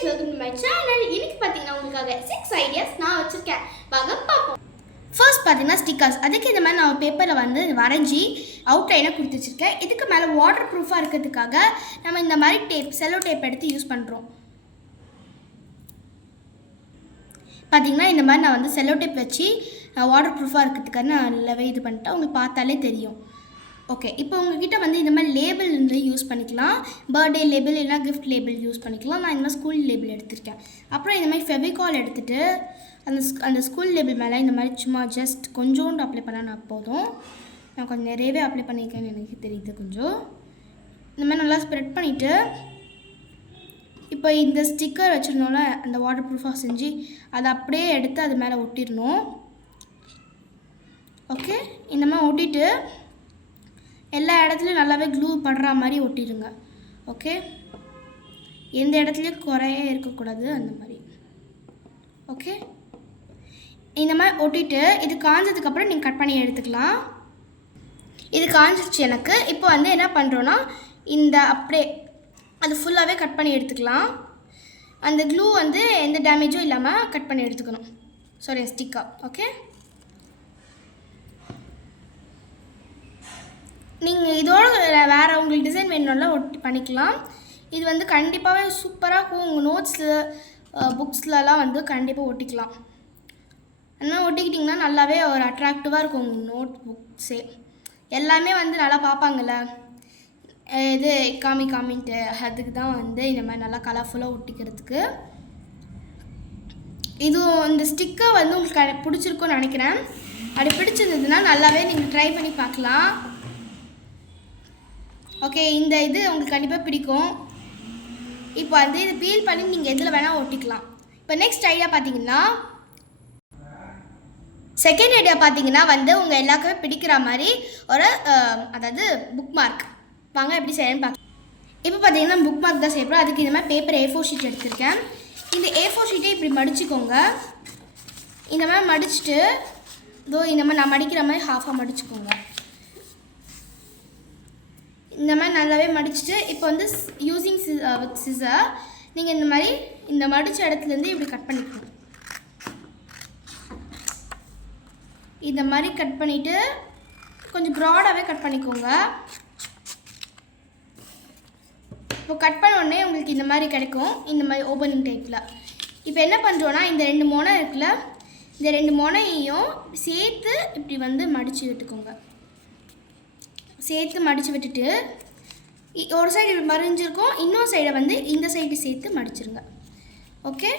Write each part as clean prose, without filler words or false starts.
guys, welcome to my channel. இன்னைக்கு பாத்தீங்கன்னா உங்களுக்காக 6 ஐடியாஸ் நான் வச்சிருக்கேன். வாங்க பாப்போம். ஃபர்ஸ்ட் பாத்தீங்கன்னா ஸ்டிக்கர்ஸ். அதுக்கு இந்த மாதிரி நான் பேப்பர்ல வந்து வரைஞ்சி அவுட்லைனா கொடுத்து வச்சிருக்கேன். இதுக்கு மேல வாட்டர் ப்ரூஃபா இருக்கிறதுக்காக நம்ம இந்த மாதிரி டேப், செல்லோ டேப் எடுத்து யூஸ் பண்றோம். பாத்தீங்கன்னா இந்த மாதிரி நான் வந்து செல்லோ டேப் வச்சு வாட்டர் ப்ரூஃபா இருக்கிறதுக்காக நான் நல்லாவே இது பண்ணிட்டேன். உங்களுக்கு பார்த்தாலே தெரியும். ஓகே, இப்போ உங்ககிட்ட வந்து இந்த மாதிரி லேபிள் வந்து யூஸ் பண்ணிக்கலாம். பர்த்டே லேபிள் இல்லைனா கிஃப்ட் லேபிள் யூஸ் பண்ணிக்கலாம். நான் இந்த மாதிரி ஸ்கூல் லேபிள் எடுத்திருக்கேன். அப்புறம் இந்த மாதிரி ஃபெவிகால் எடுத்துகிட்டு அந்த ஸ்கூல் லேபிள் மேலே இந்த மாதிரி சும்மா ஜஸ்ட் கொஞ்சோண்டு அப்ளை பண்ணால் போதும். நான் கொஞ்சம் நிறையவே அப்ளை பண்ணியிருக்கேன்னு எனக்கு தெரியுது. கொஞ்சம் இந்த மாதிரி நல்லா ஸ்ப்ரெட் பண்ணிவிட்டு இப்போ இந்த ஸ்டிக்கர் வச்சுருந்தோம்ல, அந்த வாட்டர் ப்ரூஃபாக செஞ்சு அதை அப்படியே எடுத்து அது மேலே ஒட்டிடணும். ஓகே, இந்த மாதிரி ஒட்டிட்டு எல்லா இடத்துலையும் நல்லாவே க்ளூ படுற மாதிரி ஒட்டிடுங்க. ஓகே, எந்த இடத்துலையும் குறையே இருக்கக்கூடாது, அந்த மாதிரி. ஓகே, இந்த மாதிரி ஒட்டிட்டு இது காஞ்சதுக்கப்புறம் நீங்கள் கட் பண்ணி எடுத்துக்கலாம். இது காஞ்சிருச்சு எனக்கு. இப்போ வந்து என்ன பண்ணுறோன்னா இந்த அப்படியே அது ஃபுல்லாகவே கட் பண்ணி எடுத்துக்கலாம். அந்த க்ளூ வந்து எந்த டேமேஜும் இல்லாமல் கட் பண்ணி எடுத்துக்கணும். Sorry, sticker. ஓகே, நீங்கள் இதோட வேறு உங்களுக்கு டிசைன் வேணும்னா ஒட்டி பண்ணிக்கலாம். இது வந்து கண்டிப்பாகவே சூப்பராக இருக்கும். உங்கள் நோட்ஸு புக்ஸ்லலாம் வந்து கண்டிப்பாக ஒட்டிக்கலாம். ஆனால் ஒட்டிக்கிட்டிங்கன்னா நல்லாவே ஒரு அட்ராக்டிவாக இருக்கும் உங்கள் நோட் புக்ஸே. எல்லாமே வந்து நல்லா பார்ப்பாங்கள்ல, இது காமின்ட்டு, அதுக்கு தான் வந்து இந்த மாதிரி நல்லா கலர்ஃபுல்லாக ஒட்டிக்கிறதுக்கு. இது இந்த ஸ்டிக்கர் வந்து உங்களுக்கு பிடிச்சிருக்குன்னு நினைக்கிறேன். அப்படி பிடிச்சிருந்ததுன்னா நல்லாவே நீங்கள் ட்ரை பண்ணி பார்க்கலாம். ஓகே, இந்த இது உங்களுக்கு கண்டிப்பாக பிடிக்கும். இப்போ வந்து இது பீல் பண்ணி நீங்கள் எதில் வேணால் ஒட்டிக்கலாம். இப்போ நெக்ஸ்ட் ஐடியா பார்த்தீங்கன்னா, செகண்ட் ஐடியா பார்த்தீங்கன்னா வந்து உங்கள் எல்லாருக்குமே பிடிக்கிற மாதிரி ஒரு அதாவது புக் மார்க். வாங்க எப்படி செய்யணும்னு பார்க்கலாம். இப்போ பார்த்தீங்கன்னா புக் மார்க் தான் செய்யப்போம். அதுக்கு இந்த மாதிரி பேப்பர் A4 ஷீட் எடுத்திருக்கேன். இந்த A4 ஷீட்டை இப்படி மடிச்சுக்கோங்க. இந்த மாதிரி மடிச்சுட்டு இந்த மாதிரி நான் மடிக்கிற மாதிரி ஹாஃபாக மடிச்சுக்கோங்க. இந்த மாதிரி நல்லாவே மடிச்சுட்டு இப்போ வந்து யூஸிங் வித் சிசர் நீங்கள் இந்த மாதிரி இந்த மடித்த இடத்துலேருந்து இப்படி கட் பண்ணிக்கணும். இந்த மாதிரி கட் பண்ணிவிட்டு கொஞ்சம் ப்ராடாகவே கட் பண்ணிக்கோங்க. இப்போ கட் பண்ண உடனே உங்களுக்கு இந்த மாதிரி கிடைக்கும், இந்த மாதிரி ஓப்பனிங் டைப்பில். இப்போ என்ன பண்ணுறோன்னா இந்த 2 முனை இருக்குல்ல, இந்த 2 முனையையும் சேர்த்து இப்படி வந்து மடித்து விட்டுக்கோங்க. சேர்த்து மடித்து விட்டுட்டு ஒரு சைடு இப்படி மறைஞ்சிருக்கும், இன்னொரு சைடை வந்து இந்த சைடு சேர்த்து மடிச்சிருங்க. ஓகே,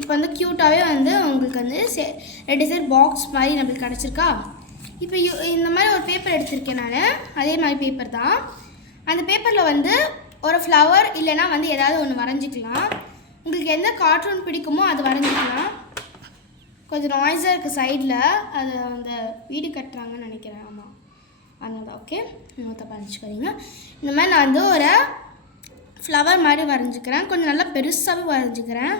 இப்போ வந்து க்யூட்டாகவே வந்து உங்களுக்கு வந்து 2 சைடு பாக்ஸ் மாதிரி நம்மளுக்கு கிடச்சிருக்கா. இப்போ இந்த மாதிரி ஒரு பேப்பர் எடுத்திருக்கேன் நான். அதே மாதிரி பேப்பர் தான். அந்த பேப்பரில் வந்து ஒரு ஃப்ளவர் இல்லைனா வந்து ஏதாவது ஒன்று வரைஞ்சிக்கலாம். உங்களுக்கு எந்த கார்ட்டூன் பிடிக்குமோ அது வரைஞ்சிக்கலாம். கொஞ்சம் நாய்ஸாக இருக்குது சைடில், அது அந்த வீடு கட்டுறாங்கன்னு நினைக்கிறேன். ஆமாம், அதனால ஓகே, தப்பாக வரைஞ்சிக்கிறீங்க. இந்த மாதிரி நான் வந்து ஒரு ஃப்ளவர் மாதிரி வரைஞ்சிக்கிறேன். கொஞ்சம் நல்லா பெருசாகவே வரைஞ்சிக்கிறேன்,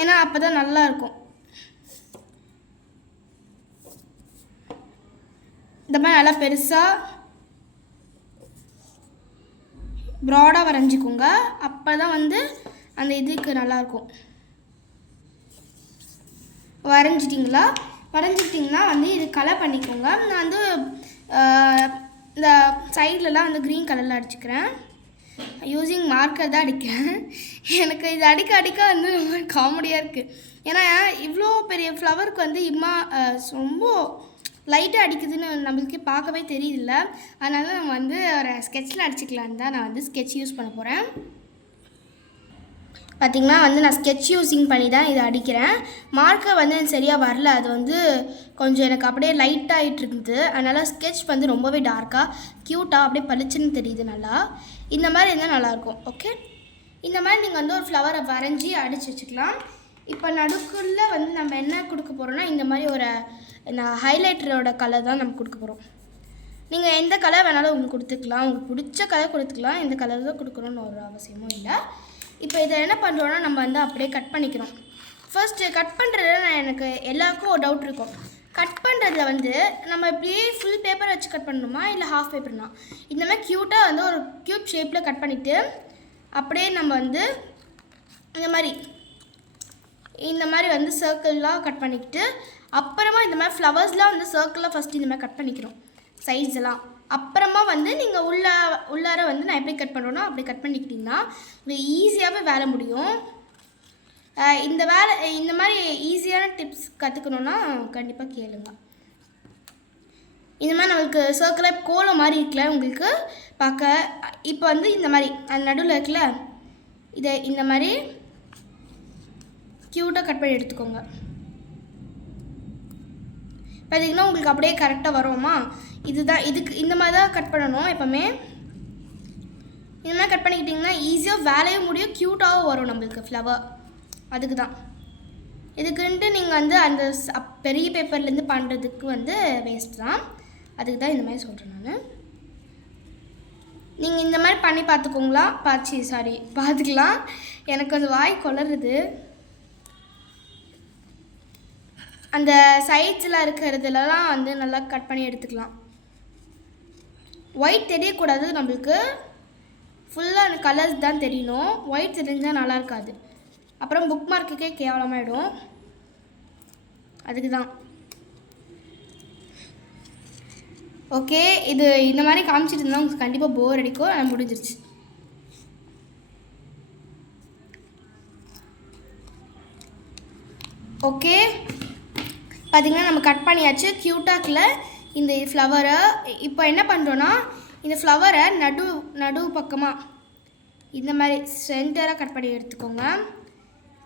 ஏன்னா அப்போ தான் நல்லாயிருக்கும். இந்த மாதிரி நல்லா பெருசாக ப்ராடாக வரைஞ்சிக்கோங்க. அப்போ தான் வந்து அந்த இதுக்கு நல்லாயிருக்கும். வரைஞ்சிட்டிங்கன்னா வந்து இது கலர் பண்ணிக்கோங்க. நான் வந்து இந்த சைட்லலாம் வந்து க்ரீன் கலரில் அடிச்சுக்கிறேன். யூஸிங் மார்க்கர் தான் அடிக்கிறேன். எனக்கு இது அடிக்க வந்து ரொம்ப காமெடியாக இருக்குது. ஏன்னா இவ்வளோ பெரிய ஃப்ளவருக்கு வந்து ரொம்ப லைட்டாக அடிக்குதுன்னு நம்மளுக்கு பார்க்கவே தெரியுதில்ல. அதனால நம்ம வந்து ஒரு ஸ்கெட்சில் அடிச்சுக்கலான்னு தான் நான் வந்து ஸ்கெட்ச் யூஸ் பண்ண போகிறேன். பார்த்திங்கன்னா வந்து நான் ஸ்கெட்ச் யூஸிங் பண்ணி தான் இதை அடிக்கிறேன். மார்க்கர் வந்து எனக்கு சரியாக வரல, அது வந்து கொஞ்சம் எனக்கு அப்படியே லைட்டாகிட்டு இருந்தது. அதனால் ஸ்கெட்ச் வந்து ரொம்பவே டார்க்காக க்யூட்டாக அப்படியே பளிச்சுன்னு தெரியுது நல்லா. இந்த மாதிரி இருந்தால் நல்லாயிருக்கும். ஓகே, இந்த மாதிரி நீங்கள் வந்து ஒரு ஃப்ளவரை வரைஞ்சி அடித்து வச்சுக்கலாம். இப்போ நடுக்குள்ளே வந்து நம்ம என்ன கொடுக்க போகிறோன்னா, இந்த மாதிரி ஒரு ஹைலைட்டரோட கலர் தான் நம்ம கொடுக்க போகிறோம். நீங்கள் எந்த கலர் வேணாலும் உங்களுக்கு கொடுத்துக்கலாம். உங்களுக்கு பிடிச்ச கலர் கொடுத்துக்கலாம். எந்த கலர் தான் கொடுக்கணும்னு ஒரு அவசியமும் இல்லை. இப்போ இதை என்ன பண்ணுறோன்னா நம்ம வந்து அப்படியே கட் பண்ணிக்கிறோம். ஃபர்ஸ்ட்டு கட் பண்ணுறதுல எனக்கு எல்லாருக்கும் ஒரு டவுட் இருக்கும். கட் பண்ணுறதுல வந்து நம்ம இப்படியே ஃபுல் பேப்பர் வச்சு கட் பண்ணணுமா இல்லை ஹாஃப் பேப்பர்னா? இந்த மாதிரி க்யூட்டாக வந்து ஒரு க்யூப் ஷேப்பில் கட் பண்ணிவிட்டு அப்படியே நம்ம வந்து இந்த மாதிரி வந்து சர்க்கிள்லாம் கட் பண்ணிக்கிட்டு அப்புறமா இந்த மாதிரி ஃப்ளவர்ஸ்லாம் வந்து சர்க்கிளாக ஃபஸ்ட்டு இந்த மாதிரி கட் பண்ணிக்கிறோம் சைட்ஸ் எல்லாம். அப்புறமா வந்து நீங்கள் உள்ளார வந்து நான் எப்படி கட் பண்ணுறோன்னா அப்படி கட் பண்ணிக்கிட்டிங்கன்னா உங்களுக்கு ஈஸியாகவே வேலை முடியும். இந்த மாதிரி ஈஸியான டிப்ஸ் கற்றுக்கணுன்னா கண்டிப்பாக கேளுங்க. இந்த மாதிரி நம்மளுக்கு சர்க்கிளாக கோலம் மாதிரி இருக்குல்ல உங்களுக்கு பார்க்க. இப்போ வந்து இந்த மாதிரி அந்த நடுவில் இருக்குல்ல இதை இந்த மாதிரி க்யூட்டாக கட் பண்ணி எடுத்துக்கோங்க. பார்த்தீங்கன்னா உங்களுக்கு அப்படியே கரெக்டாக வருமா? இதுதான் இந்த மாதிரி தான் கட் பண்ணணும் எப்போவுமே. இந்த மாதிரி கட் பண்ணிக்கிட்டிங்கன்னா ஈஸியாக வேலையும் முடியும், க்யூட்டாகவும் வரும் நம்மளுக்கு ஃப்ளவர். அதுக்கு தான் இதுக்குன்ட்டு நீங்கள் வந்து அந்த பெரிய பேப்பர்லேருந்து பண்ணுறதுக்கு வந்து வேஸ்ட் தான். அதுக்கு தான் இந்த மாதிரி சொல்கிறேன் நான். நீங்கள் இந்த மாதிரி பண்ணி பார்த்துக்கோங்களா? பார்த்துக்கலாம். எனக்கு கொஞ்சம் வாய் கொளறுது. அந்த சைட்ஸில் இருக்கிறதுலலாம் வந்து நல்லா கட் பண்ணி எடுத்துக்கலாம். ஒயிட் தெரியக்கூடாது நம்மளுக்கு, ஃபுல்லாக அந்த கலர்ஸ் தான் தெரியணும். ஒயிட் தெரிஞ்சால் நல்லா இருக்காது, அப்புறம் புக் மார்க்குக்கே கேவலமாகிடும். அதுக்கு தான். ஓகே, இது இந்த மாதிரி காமிச்சிட்டு இருந்தால் உங்களுக்கு கண்டிப்பாக போர் அடிக்கும். அது முடிஞ்சிருச்சு. ஓகே, பார்த்திங்கன்னா நம்ம கட் பண்ணியாச்சு க்யூட்டாக்கில் இந்த ஃப்ளவரை. இப்போ என்ன பண்ணுறோன்னா இந்த ஃப்ளவரை நடு பக்கமாக இந்த மாதிரி சென்டராக கட் பண்ணி எடுத்துக்கோங்க.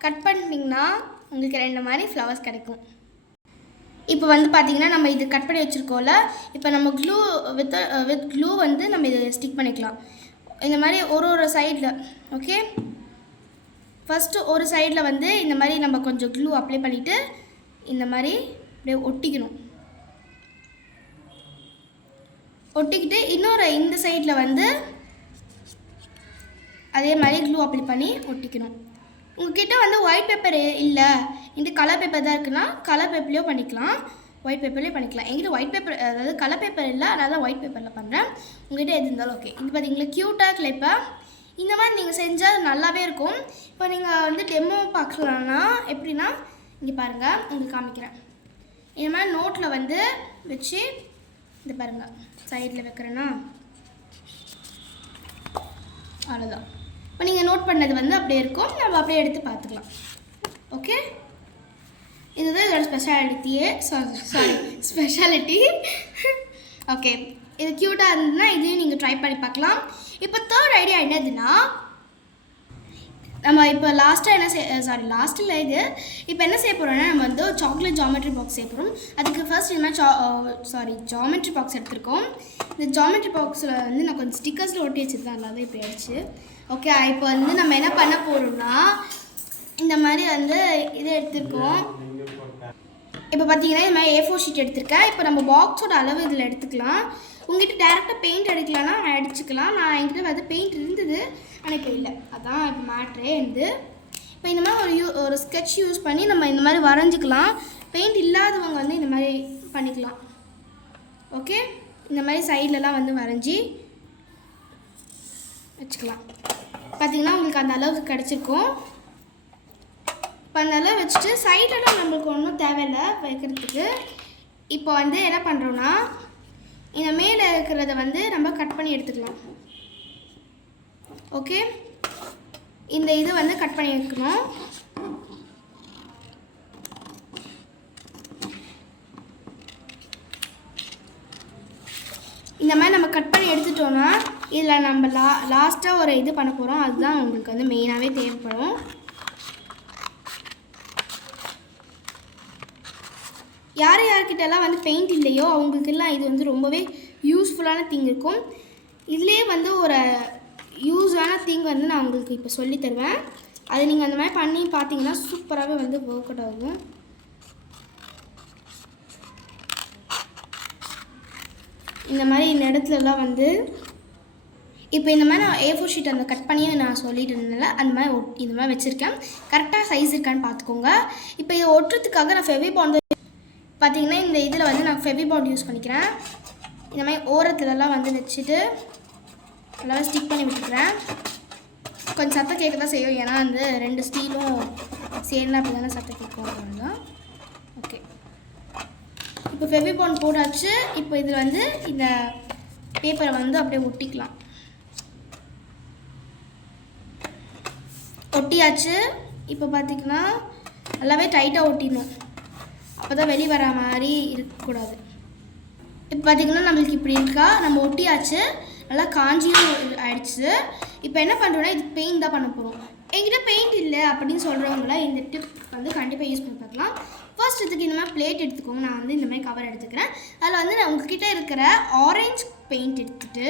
கட் பண்ணிங்கன்னா உங்களுக்கு 2 மாதிரி ஃப்ளவர்ஸ் கிடைக்கும். இப்போ வந்து பார்த்திங்கன்னா நம்ம இது கட் பண்ணி வச்சுருக்கோம்ல, இப்போ நம்ம வித் க்ளூ வந்து நம்ம இதை ஸ்டிக் பண்ணிக்கலாம் இந்த மாதிரி ஒரு சைடில். ஓகே, ஃபஸ்ட்டு ஒரு சைடில் வந்து இந்த மாதிரி நம்ம கொஞ்சம் க்ளூ அப்ளை பண்ணிவிட்டு இந்த மாதிரி அப்படியே ஒட்டிக்கிட்டு இந்த சைடில் வந்து அதே மாதிரி க்ளூ அப்ளை பண்ணி ஒட்டிக்கணும். உங்கள்கிட்ட வந்து ஒயிட் பேப்பர் இல்லை, இந்த கலர் பேப்பர் தான் இருக்குன்னா கலர் பேப்பர்லேயோ பண்ணிக்கலாம், ஒயிட் பேப்பர்லேயே பண்ணிக்கலாம். எங்கிட்ட ஒயிட் பேப்பர், அதாவது கலர் பேப்பர் இல்லை, அதனால தான் ஒயிட் பேப்பரில் பண்ணுறேன். உங்கள்கிட்ட எது இருந்தாலும் ஓகே. இது பார்த்தீங்களா க்யூட்டாக கிளிப்பை இந்த மாதிரி நீங்கள் செஞ்சால் நல்லாவே இருக்கும். இப்போ நீங்கள் வந்து டெமோ பார்க்கலான்னா எப்படின்னா இங்கே பாருங்கள், உங்களுக்கு காமிக்கிறேன். இந்த மாதிரி நோட்டில் வந்து வச்சு இது பாருங்கள், சைடில் வைக்கிறேன்னா அவ்வளோதான். இப்போ நீங்கள் நோட் பண்ணது வந்து அப்படியே இருக்கும், நம்ம அப்படியே எடுத்து பார்த்துக்கலாம். ஓகே, இதுதான் இதோட ஸ்பெஷாலிட்டி. ஓகே, இது க்யூட்டாக இருந்ததுன்னா இதையும் நீங்கள் ட்ரை பண்ணி பார்க்கலாம். இப்போ தேர்ட் ஐடியா என்னதுன்னா, நம்ம இப்போ லாஸ்ட்டில் இது இப்போ என்ன செய்ய போகிறோம்னா நம்ம வந்து சாக்லேட் ஜாமெட்ரி பாக்ஸ் செய்ய போகிறோம். அதுக்கு ஃபர்ஸ்ட் இந்த மாதிரி ஜாமெட்ரி பாக்ஸ் எடுத்துருக்கோம். இந்த ஜாமெட்ரி பாக்ஸில் வந்து நான் கொஞ்சம் ஸ்டிக்கர்ஸில் ஒட்டி வச்சுருந்தேன், அதனால இப்போ ஆயிடுச்சு. ஓகே, இப்போ வந்து நம்ம என்ன பண்ண போகிறோம்னா இந்த மாதிரி வந்து இதை எடுத்துருக்கோம். இப்போ பார்த்தீங்கன்னா இந்த மாதிரி A4 ஷீட் எடுத்திருக்கேன். இப்போ நம்ம பாக்ஸோட அளவு இதில் எடுத்துக்கலாம். உங்கள்கிட்ட டேரெக்டாக பெயிண்ட் அடிக்கலாம்னா அடிச்சுக்கலாம். நான் என்கிட்ட வந்து பெயிண்ட் இருந்தது, ஆனால் இப்போ இல்லை. அதான் இப்போ மேட்ரே இருந்து. இப்போ இந்த மாதிரி ஒரு ஸ்கெட்ச் யூஸ் பண்ணி நம்ம இந்த மாதிரி வரைஞ்சிக்கலாம். பெயிண்ட் இல்லாதவங்க வந்து இந்த மாதிரி பண்ணிக்கலாம். ஓகே, இந்த மாதிரி சைட்லலாம் வந்து வரைஞ்சி வச்சுக்கலாம். பார்த்திங்கன்னா உங்களுக்கு அந்த அளவுக்கு கிடச்சிருக்கும். இப்போ அந்த அளவு வச்சுட்டு சைடெல்லாம் நம்மளுக்கு ஒன்றும் தேவையில்லை வைக்கிறதுக்கு. இப்போ வந்து என்ன பண்ணுறோன்னா இந்த மேலே இருக்கிறத வந்து நம்ம கட் பண்ணி எடுத்துக்கலாம். ஓகே, இந்த இது வந்து கட் பண்ணி எடுக்கணும். இந்த மாதிரி நம்ம கட் பண்ணி எடுத்துட்டோன்னா இதில் நம்ம லாஸ்ட்டாக ஒரு இது பண்ண போகிறோம். அதுதான் உங்களுக்கு வந்து மெயினாகவே தேவைப்படும். யார்கிட்டலாம் வந்து பெயிண்ட் இல்லையோ அவங்களுக்கெல்லாம் இது வந்து ரொம்பவே யூஸ்ஃபுல்லான திங் இருக்கும். இதுலேயே வந்து ஒரு யூஸான திங் வந்து நான் உங்களுக்கு இப்போ சொல்லி தருவேன். அதை நீங்கள் அந்த மாதிரி பண்ணி பார்த்தீங்கன்னா சூப்பராகவே வந்து ஒர்க் அவுட் ஆகும். இந்த மாதிரி இந்த இடத்துலலாம் வந்து இப்போ இந்த மாதிரி நான் A4 ஷீட் அந்த கட் பண்ணி நான் சொல்லிட்டு இருந்தேன்ல, அந்த மாதிரி இந்த மாதிரி வச்சுருக்கேன். கரெக்டாக சைஸ் இருக்கான்னு பார்த்துக்கோங்க. இப்போ இதை ஒட்டுறதுக்காக நான் ஃபெவிபாண்ட் பார்த்திங்கன்னா இந்த இதில் வந்து நான் ஃபெவிபாண்ட் யூஸ் பண்ணிக்கிறேன். இந்த மாதிரி ஓரத்துலலாம் வந்து வச்சுட்டு நல்லா ஸ்டிக் பண்ணி விட்டுக்கிறேன். கொஞ்சம் சத்தம் கேட்க தான் செய்யும், ஏன்னா வந்து 2 ஸ்டீலும் சேர்ந்து அப்படி தானே சத்தம் கேட்கும். அவ்வளோதான். ஓகே, இப்போ ஃபெவிபாண்ட் போட்டாச்சு. இப்போ இதில் வந்து இந்த பேப்பரை வந்து அப்படியே ஒட்டிக்கலாம். ஒட்டியாச்சு. இப்போ பார்த்திங்கன்னா நல்லாவே டைட்டாக ஒட்டிடணும், அப்போ தான் வெளியே வர மாதிரி இருக்கக்கூடாது. இப்போ பார்த்திங்கன்னா நம்மளுக்கு இப்படி இருக்கா, நம்ம ஒட்டியாச்சு, நல்லா காஞ்சியும் ஆயிடுச்சு. இப்போ என்ன பண்ணுறோன்னா இது பெயிண்ட் தான் பண்ண போகிறோம். என்கிட்ட பெயிண்ட் இல்லை அப்படின்னு சொல்கிறவங்களாம் இந்த டிப் வந்து கண்டிப்பாக யூஸ் பண்ணி பார்க்கலாம். ஃபர்ஸ்ட் இதுக்கு இந்த மாதிரி பிளேட் எடுத்துக்கோங்க. நான் வந்து இந்த மாதிரி கவர் எடுத்துக்கிறேன். அதில் வந்து நான் உங்ககிட்ட இருக்கிற ஆரஞ்சு பெயிண்ட் எடுத்துகிட்டு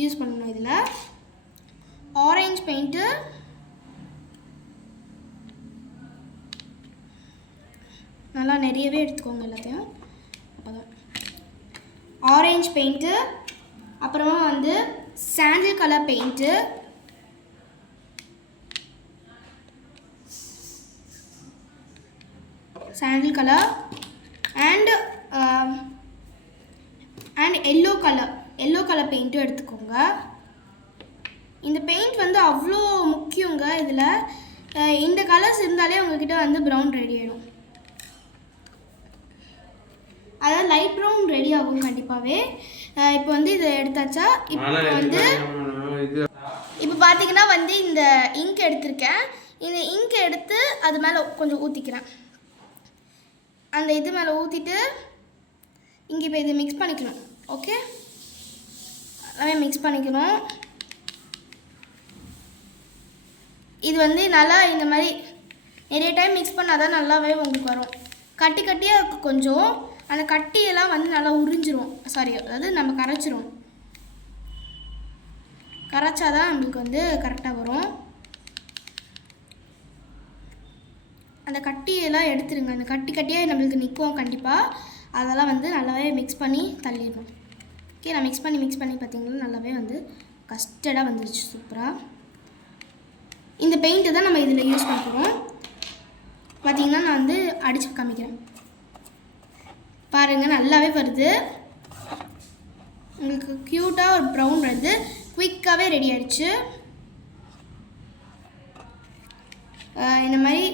யூஸ் பண்ணணும். இதில் ஆரஞ்சு பெயிண்ட்டு நல்லா நிறையவே எடுத்துக்கோங்க எல்லாத்தையும். அப்போ தான் ஆரஞ்சு பெயிண்ட்டு, அப்புறமா வந்து sandal colour paint, sandal colour and yellow colour பெயிண்ட்டும் எடுத்துக்கோங்க. இந்த பெயிண்ட் வந்து அவ்வளோ முக்கியங்க. இதில் இந்த கலர்ஸ் இருந்தாலே உங்ககிட்ட வந்து ப்ரௌன் ரெடி ஆகிடும். அதாவது லைட் ப்ரௌன் ரெடி ஆகும் கண்டிப்பாகவே. இப்போ வந்து இதை எடுத்தாச்சா. இப்போ பார்த்தீங்கன்னா வந்து இந்த இங்க் எடுத்திருக்கேன். இந்த இங்க் எடுத்து அது மேலே கொஞ்சம் ஊற்றிக்கிறேன். அந்த இது மேலே ஊற்றிட்டு இங்கே இப்போ இதை மிக்ஸ் பண்ணிக்கணும். ஓகே, எல்லாமே மிக்ஸ் பண்ணிக்கணும். இது வந்து நல்லா இந்த மாதிரி நிறைய டைம் மிக்ஸ் பண்ணால் தான் நல்லாவே உங்களுக்கு வரும். கட்டி கட்டியாக இருக்கும் கொஞ்சம், அந்த கட்டியெல்லாம் வந்து நல்லா உறிஞ்சிரும். அதாவது நம்ம கரைச்சிரும். கரைச்சாதான் நம்மளுக்கு வந்து கரெக்டாக வரும். அந்த கட்டியெல்லாம் எடுத்துருங்க. அந்த கட்டியாக நம்மளுக்கு நிற்கும் கண்டிப்பாக. அதெல்லாம் வந்து நல்லாவே மிக்ஸ் பண்ணி தள்ளிடணும். ஓகே, நான் மிக்ஸ் பண்ணி பார்த்தீங்கன்னா நல்லாவே வந்து கஸ்டர்டாக வந்துருச்சு சூப்பராக. இந்த பெயிண்ட்டு தான் நம்ம இதில் யூஸ் பண்ணுறோம். பார்த்தீங்கன்னா நான் வந்து அடித்து காமிக்கிறேன் பாருங்கள், நல்லாவே வருது. உங்களுக்கு க்யூட்டாக ஒரு ப்ரௌன் வருது. குயிக்காகவே ரெடி ஆகிடுச்சு. இந்த மாதிரி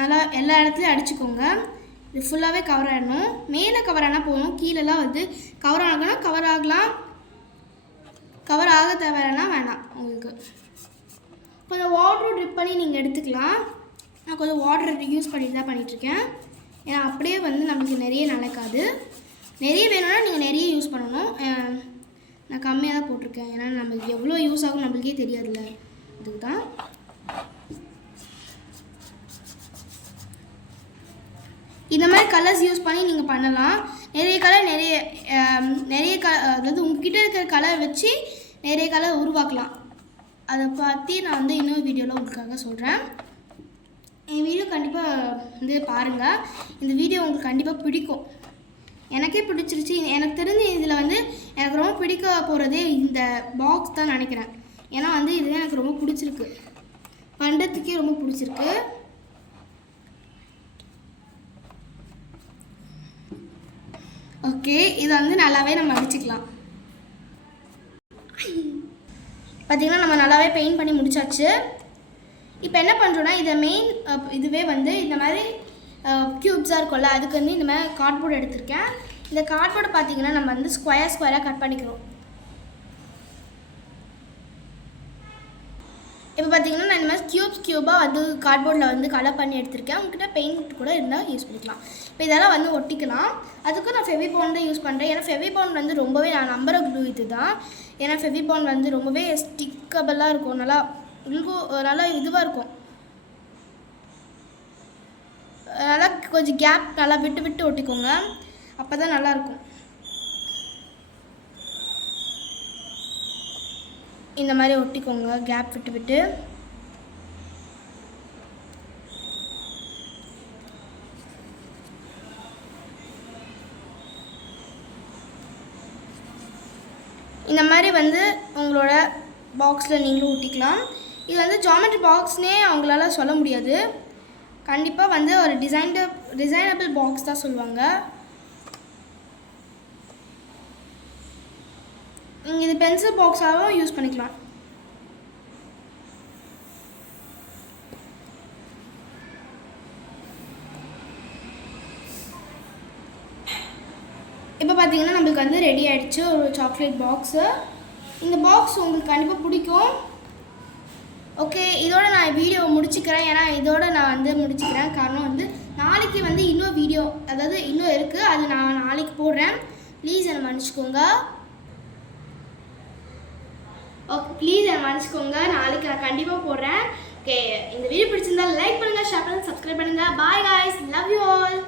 நல்லா எல்லா இடத்துலையும் அடிச்சுக்கோங்க. இது ஃபுல்லாகவே கவர் ஆகிடணும். மேலே கவர் ஆனால் போதும், கீழெல்லாம் வந்து கவர் ஆகணும்னா கவர் ஆகலாம், கவர் ஆக தேவைன்னா வேணாம். உங்களுக்கு கொஞ்சம் வாட்டர் ட்ரிப் பண்ணி நீங்கள் எடுத்துக்கலாம். நான் கொஞ்சம் வாட்டர் யூஸ் பண்ணிட்டு தான் பண்ணிகிட்ருக்கேன். ஏன்னா அப்படியே வந்து நம்மளுக்கு நிறைய நடக்காது. நிறைய வேணும்னா நீங்கள் நிறைய யூஸ் பண்ணணும். நான் கம்மியாக தான் போட்டிருக்கேன், ஏன்னா நம்மளுக்கு எவ்வளோ யூஸ் ஆகும் நம்மளுக்கே தெரியாதுல்ல, அதுக்கு தான். இந்த மாதிரி கலர்ஸ் யூஸ் பண்ணி நீங்கள் பண்ணலாம். நிறைய கலர் அதாவது உங்ககிட்ட இருக்கிற கலர் வச்சு நிறைய கலர் உருவாக்கலாம். அதை பற்றி நான் வந்து இன்னொரு வீடியோவில் உங்களுக்காக சொல்கிறேன். என் வீடியோ கண்டிப்பாக வந்து பாருங்கள். இந்த வீடியோ உங்களுக்கு கண்டிப்பாக பிடிக்கும். எனக்கே பிடிச்சிருச்சு. எனக்கு தெரிஞ்சு இதில் வந்து எனக்கு ரொம்ப பிடிக்க போகிறதே இந்த பாக்ஸ் தான் நினைக்கிறேன். ஏன்னா வந்து இது எனக்கு ரொம்ப பிடிச்சிருக்கு, பண்ணுறதுக்கே ரொம்ப பிடிச்சிருக்கு. ஓகே, இதை வந்து நல்லாவே நம்ம அடிச்சுக்கலாம். பார்த்திங்கன்னா நம்ம நல்லாவே பெயிண்ட் பண்ணி முடிச்சாச்சு. இப்போ என்ன பண்ணுறோன்னா இதை இதுவே வந்து இந்த மாதிரி க்யூப்ஸாக இருக்கும்ல, அதுக்கு வந்து இந்த மாதிரி கார்ட்போர்டு எடுத்திருக்கேன். இந்த கார்ட்போர்டு பார்த்திங்கன்னா நம்ம வந்து ஸ்கொயராக கட் பண்ணிக்கிறோம். இப்போ பார்த்திங்கன்னா நான் இந்த மாதிரி க்யூபாக வந்து கார்ட்போர்டில் வந்து கலர் பண்ணி எடுத்திருக்கேன். உங்ககிட்ட பெயிண்ட் கூட இருந்தால் யூஸ் பண்ணிக்கலாம். இப்போ இதெல்லாம் வந்து ஒட்டிக்கலாம். அதுக்கும் நான் ஃபெவிபாண்ட் தான் யூஸ் பண்ணுறேன். ஏன்னா ஃபெவிபாண்ட் வந்து ரொம்பவே நான் நம்புற க்ளூ இது தான். ஏன்னா ஃபெவிபாண்ட் வந்து ரொம்பவே ஸ்டிக்கபிளாக இருக்கும், நல்லா நல்லா இதுவாக இருக்கும். நல்லா கொஞ்சம் கேப் நல்லா விட்டு ஒட்டிக்கோங்க, அப்போ தான் நல்லாயிருக்கும். இந்த மாதிரி ஒட்டிக்கோங்க கேப் விட்டு. இந்த மாதிரி வந்து உங்களோட பாக்ஸில் நீங்களும் ஒட்டிக்கலாம். இது வந்து ஜாமெட்ரி பாக்ஸ்னே அவங்களால சொல்ல முடியாது. கண்டிப்பாக வந்து ஒரு டிசைனபிள் பாக்ஸ் தான் சொல்லுவாங்க. நீங்கள் இது பென்சில் பாக்ஸாகவும் யூஸ் பண்ணிக்கலாம். இப்போ பார்த்தீங்கன்னா நம்மளுக்கு வந்து ரெடி ஆகிடுச்சு ஒரு சாக்லேட் பாக்ஸு. இந்த பாக்ஸ் உங்களுக்கு கண்டிப்பாக பிடிக்கும். ஓகே, இதோட நான் வீடியோ முடிச்சுக்கிறேன். ஏன்னா இதோட நான் வந்து முடிச்சுக்கிறேன். காரணம் வந்து நாளைக்கு வந்து இன்னும் வீடியோ, அதாவது இன்னும் இருக்குது, அது நான் நாளைக்கு போடுறேன். ப்ளீஸ் என்னை மன்னிச்சுக்கோங்க. ஓகே, ப்ளீஸ் என்னை மன்னிச்சுக்கோங்க. நாளைக்கு நான் கண்டிப்பாக போடுறேன். ஓகே, இந்த வீடியோ பிடிச்சிருந்தா லைக் பண்ணுங்கள், ஷேர் பண்ணுங்கள், சப்ஸ்கிரைப் பண்ணுங்கள். Bye guys, love you all.